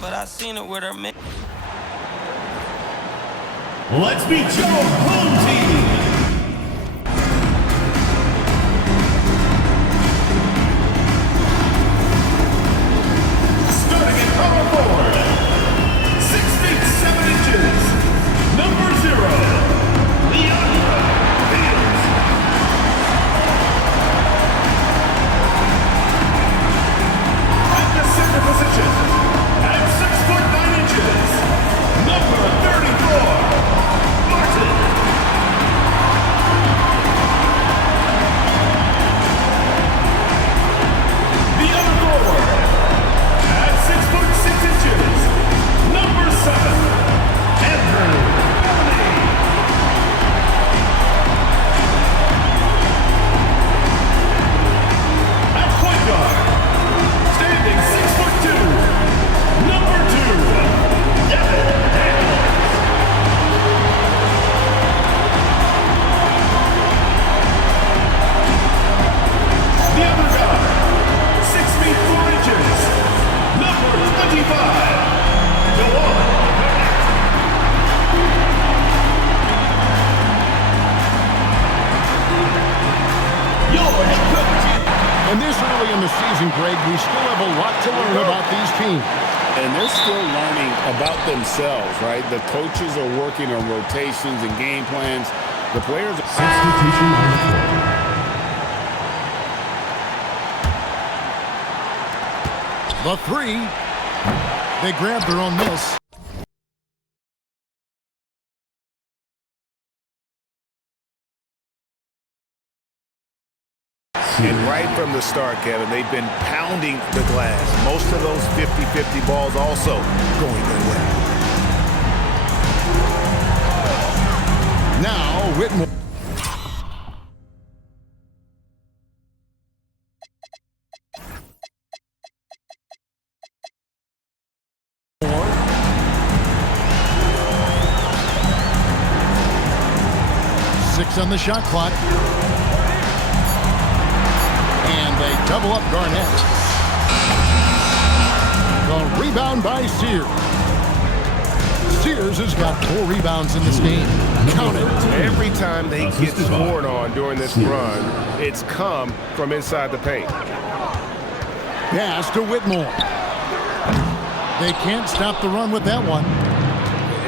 but I seen it with her man. Let's meet your home team. Starting at power forward, 6 feet 7 inches, number 0, Leandra Fields. At the center position, at 6 foot 9 inches, number 34, Martin. The other forward, at 6 foot 6 inches, number 7, Andrew Bellamy. At point guard, standing 6 foot 2, number 2, Gilbert. The other guard, 6 feet 4 inches, number 25, Julian. Your head coach. And this early in the season, Greg, we still have a lot to learn about these teams. And they're still learning about themselves, right? The coaches are working on rotations and game plans. The players are... Substitution on the floor. The three. They grab their own miss. And right from the start, Kevin, they've been pounding the glass. Most of those 50-50 balls also going their way. Now, Whitmore. Six on the shot clock. And they double up Garnett. The rebound by Sears. Sears has got 4 rebounds in this game. Count it. Every time they get scored on during this run, it's come from inside the paint. Pass to Whitmore. They can't stop the run with that one.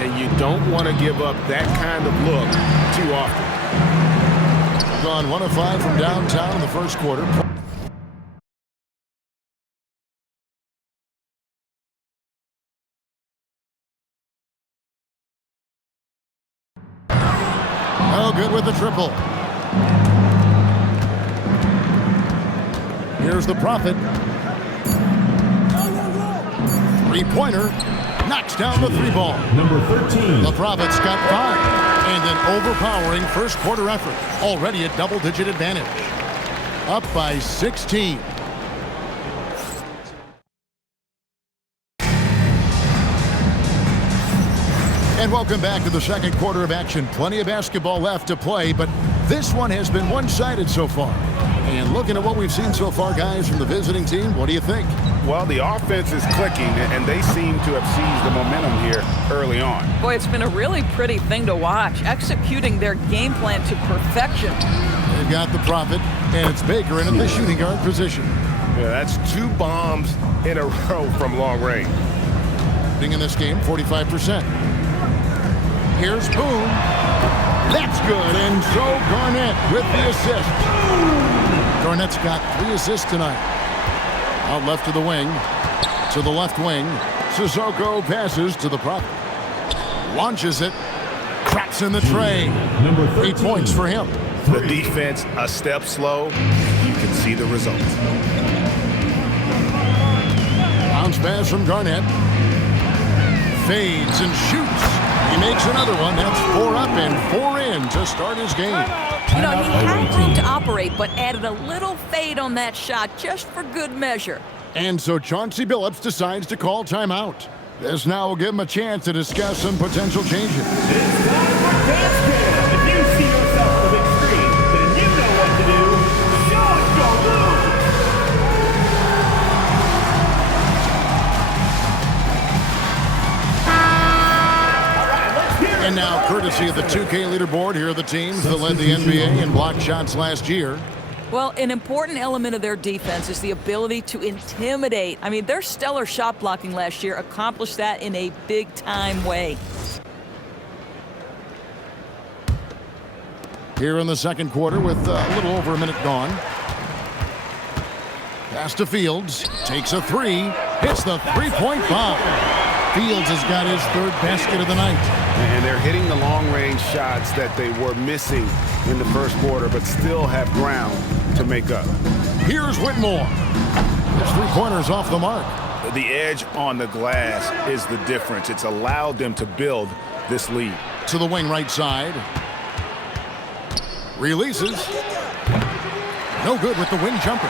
And you don't want to give up that kind of look too often. Gone 1 of 5 from downtown in the first quarter. Oh, good with the triple. Here's the Prophet. Three-pointer. Knocks down the 3-ball. Number 13. The Prophet's got 5. And an overpowering first quarter effort. Already a double-digit advantage. Up by 16. And welcome back to the second quarter of action. Plenty of basketball left to play, but this one has been one-sided so far. And looking at what we've seen so far, guys, from the visiting team, what do you think? Well, the offense is clicking, and they seem to have seized the momentum here early on. Boy, it's been a really pretty thing to watch, executing their game plan to perfection. They've got the Prophet, and it's Baker in at the shooting guard position. Yeah, that's 2 bombs in a row from long range. In this game, 45%. Here's Boone. That's good, and so Garnett with the assist. Garnett's got 3 assists tonight. Out left to the wing, to the left wing. Sissoko passes to the Prophet. Launches it. Cracks in the tray. Number 3 13. points for him. The defense a step slow. You can see the results. Bounce pass from Garnett. Fades and shoots. He makes another one. That's 4 up and 4 in to start his game. You know, he had room to operate, but added a little fade on that shot just for good measure. And so Chauncey Billups decides to call timeout. This now will give him a chance to discuss some potential changes. It's time for dance cam. If you see yourself on the big screen, then you know what to do. Show us your move. And now, courtesy of the 2K leaderboard, here are the teams that led the NBA in block shots last year. Well, an important element of their defense is the ability to intimidate. I mean, their stellar shot blocking last year accomplished that in a big-time way. Here in the second quarter with a little over a minute gone. Pass to Fields. Takes a three. Hits the three-point bomb. Fields has got his third basket of the night. And they're hitting the long-range shots that they were missing in the first quarter, but still have ground to make up. Here's Whitmore. His three-pointers off the mark. The edge on the glass is the difference. It's allowed them to build this lead. To the wing right side. Releases. No good with the wing jumper.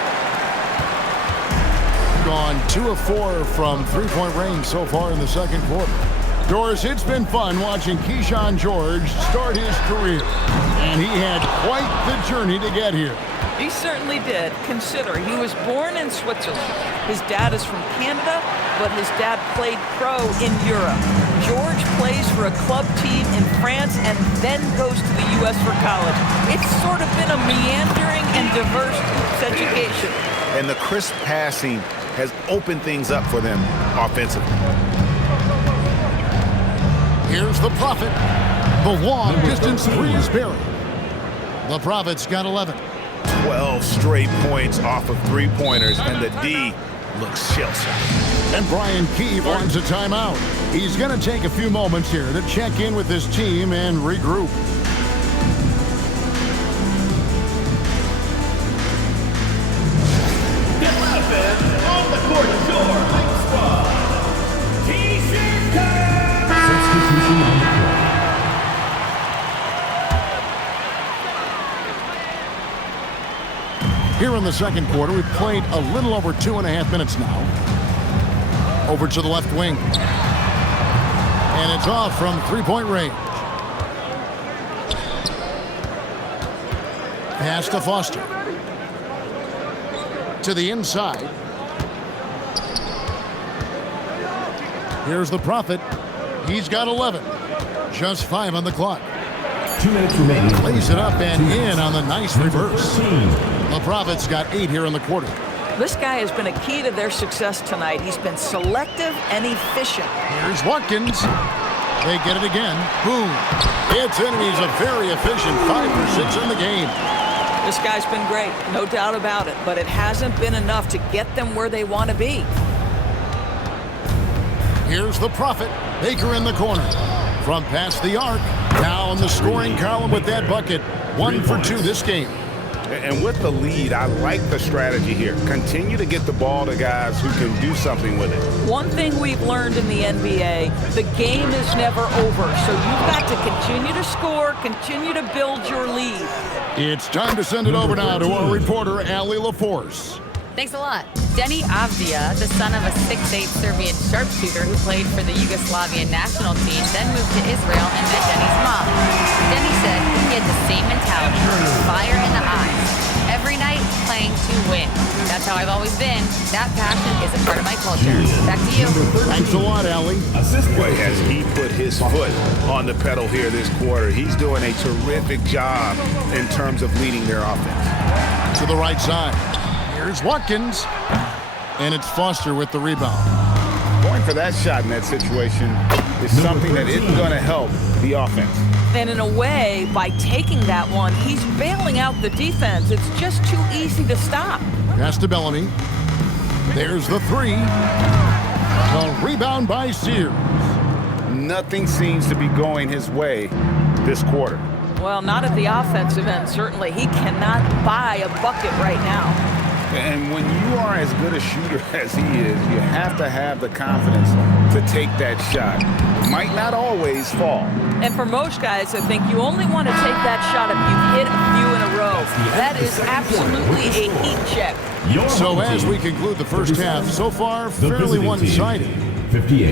Gone 2 of 4 from three-point range so far in the second quarter. Doris, it's been fun watching Keyshawn George start his career. And he had quite the journey to get here. He certainly did. Consider, he was born in Switzerland. His dad is from Canada, but his dad played pro in Europe. George plays for a club team in France and then goes to the U.S. for college. It's sort of been a meandering and diverse education. And the crisp passing has opened things up for them offensively. Here's the Prophet. The long distance three is buried. The Prophet's got 11. 12 straight points off of three-pointers, and the D looks shell-shocked. And Brian Keefe wants a timeout. He's going to take a few moments here to check in with his team and regroup. Get loud, fans. On the court, your big squad. T-shirt time! Substitution on the court. Here in the second quarter, we've played a little over 2.5 minutes now. Over to the left wing. And it's off from three-point range. Pass to Foster. To the inside. Here's the Prophet. He's got 11. Just 5 on the clock. 2 minutes remaining. Lays it up and in on the nice reverse. The Prophet's got 8 here in the quarter. This guy has been a key to their success tonight. He's been selective and efficient. Here's Watkins. They get it again. Boom. It's in, and he's a very efficient 5 for 6 in the game. This guy's been great, no doubt about it, but it hasn't been enough to get them where they want to be. Here's the Prophet. Baker in the corner. From past the arc. Now in the scoring column with that bucket. 1 for 2 this game. And with the lead, I like the strategy here. Continue to get the ball to guys who can do something with it. One thing we've learned in the NBA, the game is never over. So you've got to continue to score, continue to build your lead. It's time to send it over now to our reporter, Allie LaForce. Thanks a lot. Denny Avdia, the son of a 6'8" Serbian sharpshooter who played for the Yugoslavian national team, then moved to Israel and met Denny's mom. Denny said he had the same mentality, fire in the eyes. Every night, playing to win. That's how I've always been. That passion is a part of my culture. Back to you. Thanks a lot, Allie. Boy, has he put his foot on the pedal here this quarter. He's doing a terrific job in terms of leading their offense. To the right side. Here's Watkins. And it's Foster with the rebound. Going for that shot in that situation is something that isn't going to help the offense. And in a way, by taking that one, he's bailing out the defense. It's just too easy to stop. Pass to Bellamy. There's the three. The rebound by Sears. Nothing seems to be going his way this quarter. Well, not at the offensive end, certainly. He cannot buy a bucket right now. And when you are as good a shooter as he is, you have to have the confidence to take that shot. It might not always fall. And for most guys, I think you only want to take that shot if you've hit a few in a row. That is absolutely a heat check. So as we conclude the first half, so far fairly one-sided,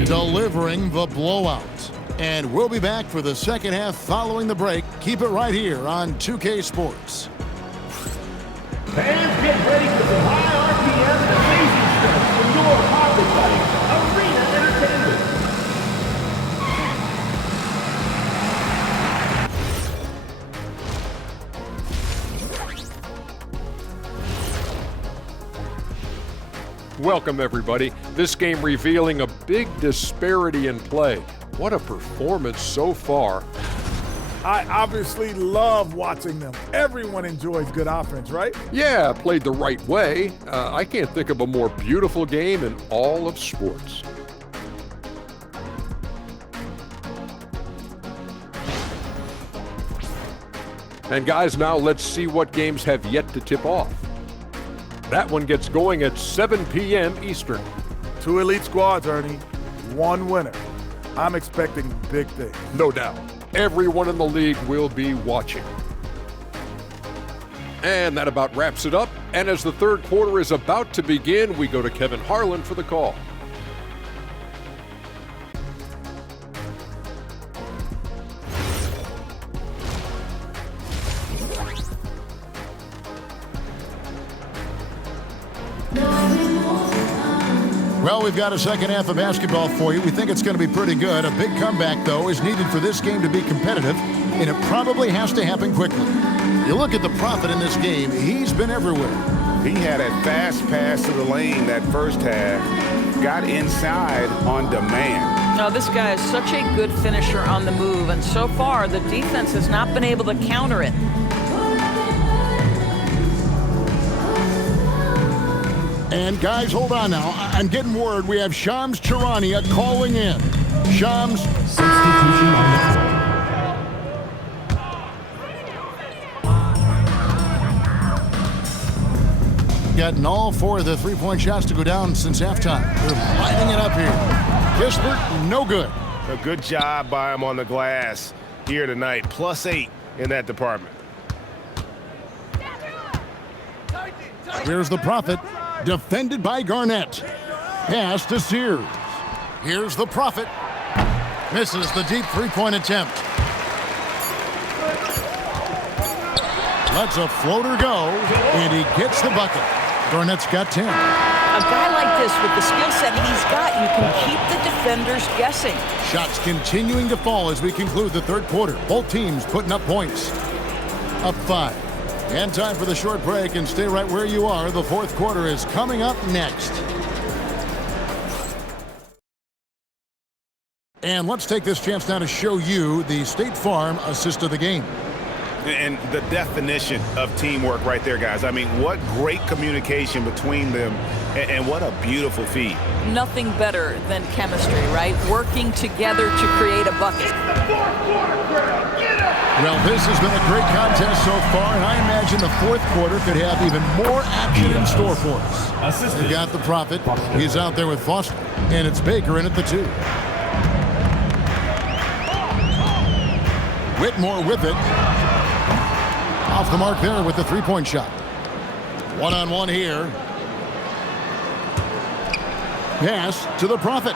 delivering the blowout. And we'll be back for the second half following the break. Keep it right here on 2K Sports. Fans, get ready for some high RPM and amazing stunts from your hospitality arena entertainment. welcome everybody. This game revealing a big disparity in play. What a performance so far. I obviously love watching them. Everyone enjoys good offense, right? Yeah, played the right way. I can't think of a more beautiful game in all of sports. And guys, now let's see what games have yet to tip off. That one gets going at 7 p.m. Eastern. 2 elite squads, Ernie. 1 winner. I'm expecting big things. No doubt. Everyone in the league will be watching. And that about wraps it up. And as the third quarter is about to begin, we go to Kevin Harlan for the call. Well, we've got a second half of basketball for you. We think it's going to be pretty good. A big comeback, though, is needed for this game to be competitive, and it probably has to happen quickly. You look at the Prophet in this game, he's been everywhere. He had a fast pass to the lane that first half, got inside on demand. Now, this guy is such a good finisher on the move, and so far the defense has not been able to counter it. And guys, hold on now. I'm getting word we have Shams Charania calling in. Shams. Substitution on the floor. Gotten all 4 of the three-point shots to go down since halftime. They're lighting it up here. Gilbert, no good. A good job by him on the glass here tonight. +8 in that department. Here's the Prophet, defended by Garnett. Pass to Sears. Here's the Prophet. Misses the deep three-point attempt. Lets a floater go, and he gets the bucket. Garnett's got 10. A guy like this, with the skill set he's got, you can keep the defenders guessing. Shots continuing to fall as we conclude the third quarter. Both teams putting up points. Up 5. And time for the short break, and stay right where you are. The fourth quarter is coming up next. And let's take this chance now to show you the State Farm assist of the game. And the definition of teamwork right there, guys. I mean, what great communication between them, and what a beautiful feed. Nothing better than chemistry, right? Working together to create a bucket. Well, this has been a great contest so far, and I imagine the fourth quarter could have even more action in store for us. We got the Prophet. He's out there with Foster, and it's Baker in at the 2. Whitmore with it. Off the mark there with the three-point shot. One-on-one here. Pass to the Prophet.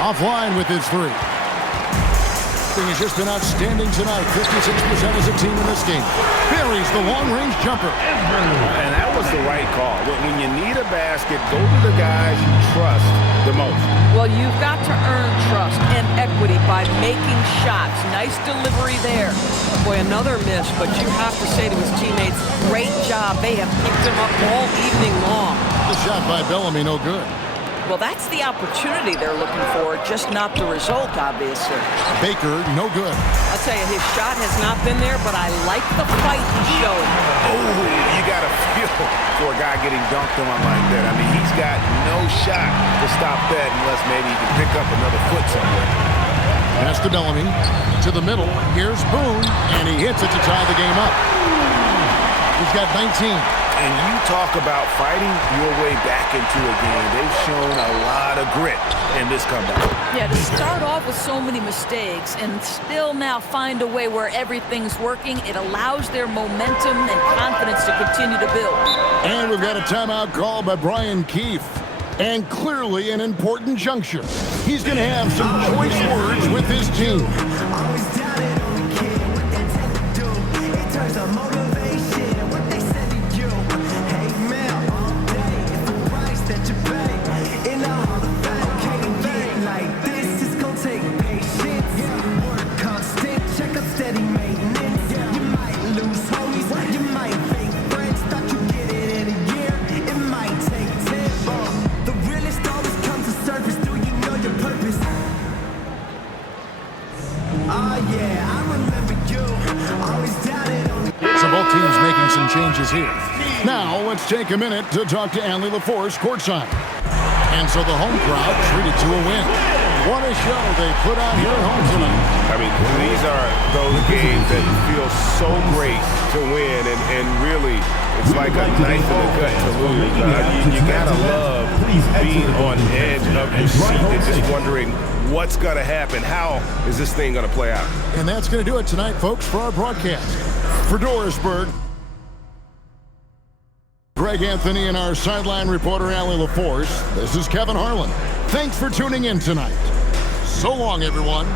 Offline with his 3. He's just been outstanding tonight. 56% as a team in this game. Buries the long-range jumper. And that was the right call. When you need a basket, go to the guys you trust the most. Well, you've got to earn trust and equity by making shots. Nice delivery there. Boy, another miss, but you have to say to his teammates, great job. They have picked him up all evening long. The shot by Bellamy, no good. Well, that's the opportunity they're looking for, just not the result, obviously. Baker, no good. I'll tell you, his shot has not been there, but I like the fight he's showing. Oh, you got to feel for a guy getting dunked on like that. I mean, he's got no shot to stop that unless maybe he can pick up another foot somewhere. Pass to Bellamy. To the middle. Here's Boone, and he hits it to tie the game up. He's got 19. And you talk about fighting your way back into a game. They've shown a lot of grit in this comeback. Yeah, to start off with so many mistakes and still now find a way where everything's working, it allows their momentum and confidence to continue to build. And we've got a timeout call by Brian Keefe. And clearly an important juncture. He's going to have some choice words with his team. is here. Now, let's take a minute to talk to Anley LaForce courtside. And so the home crowd treated to a win. What a show they put on here at home tonight. I mean, these are those games that feel so great to win, and really, it's like a knife in the gut to lose. You gotta love being on edge of your seat and just wondering what's gonna happen. How is this thing gonna play out? And that's going to do it tonight, folks, for our broadcast. For Dorisburg, Greg Anthony and our sideline reporter, Anley LaForce, this is Kevin Harlan. Thanks for tuning in tonight. So long, everyone.